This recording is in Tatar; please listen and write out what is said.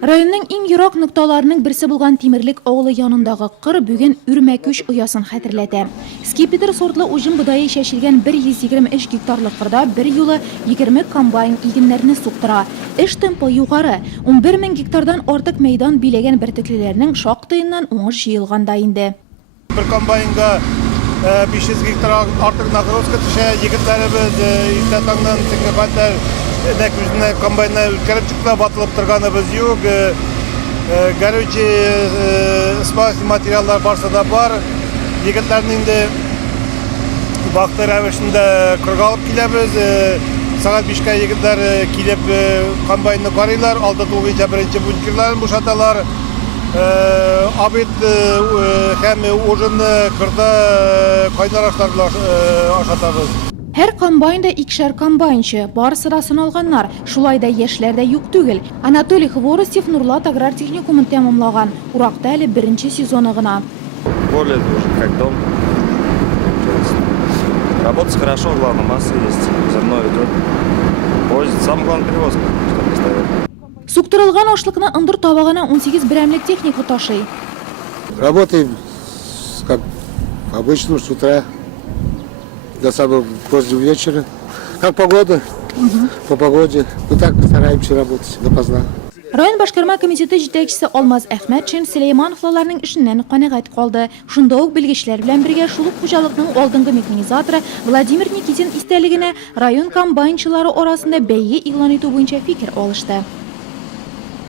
Rayonning eng yiroq nuqtalarining birisi bo'lgan Temirlik ovuli yonindagi qir bugun Urmakush uyasin xatirladi. Skipetr sortli ujum budayi yashashilgan 123 gektarlik qirda bir yo'la 20 kombayn eginlarini suqtira. Ish tempo yuqori, 11 ming gektardan ortiq maydon bilagan birtiklilarning shoqtayından o'ng'ish yig'ilganda indi. Bir kombaynga 500 gektar ortiq nagrovska tusha, yigitlarimiz ertatandan tinga qadar yüzüne kombayna o'tkazib chiqib batılib turganimiz yo'q. Garuvchi ispasil materiallar barsa da var. Yigitlarning de vaqti ravishida qirga olib kelamiz. Saat 5ga yigitlar kelib kombaynni qaraylar, oldi to'g'richa birinchi bunkerlarni bo'shatalar. Abid hem o'jinni qirda qaynarashlar bilan ashatamiz. Her kombaynda ikişer kombaynchi, bor sırasını olganlar, şulayda yaşlarda yo'q tugil. Anatoliy Xvorostyev Nurlat agrar texnikumini tamamlagan, Uraqda hali birinchi sezonigina. Поле уже как дом. Работать хорошо, главное, масса есть. За мной идет. Возит, самое главное перевозка, что не стоит. Suqtirilgan oshliqni indir tabag'ini 18 biramlik texnika taşıy. Работаем как обычно с утра до самого позднего вечера. Как погода? По погоде. Ну так стараемся работать допоздна. Rayon Boshqarma komiteti yetakchisi Olmaz Ahmedchin Suleymanovlarning ishidan qanoat qoldi. Shunda o'q bilgichlar bilan birga shuluq xo'jalikning oldingi mexanizatori Vladimir Nikitin istaligini rayon kombaynchilari orasida bayga e'lon etib bo'yicha fikr olishdi.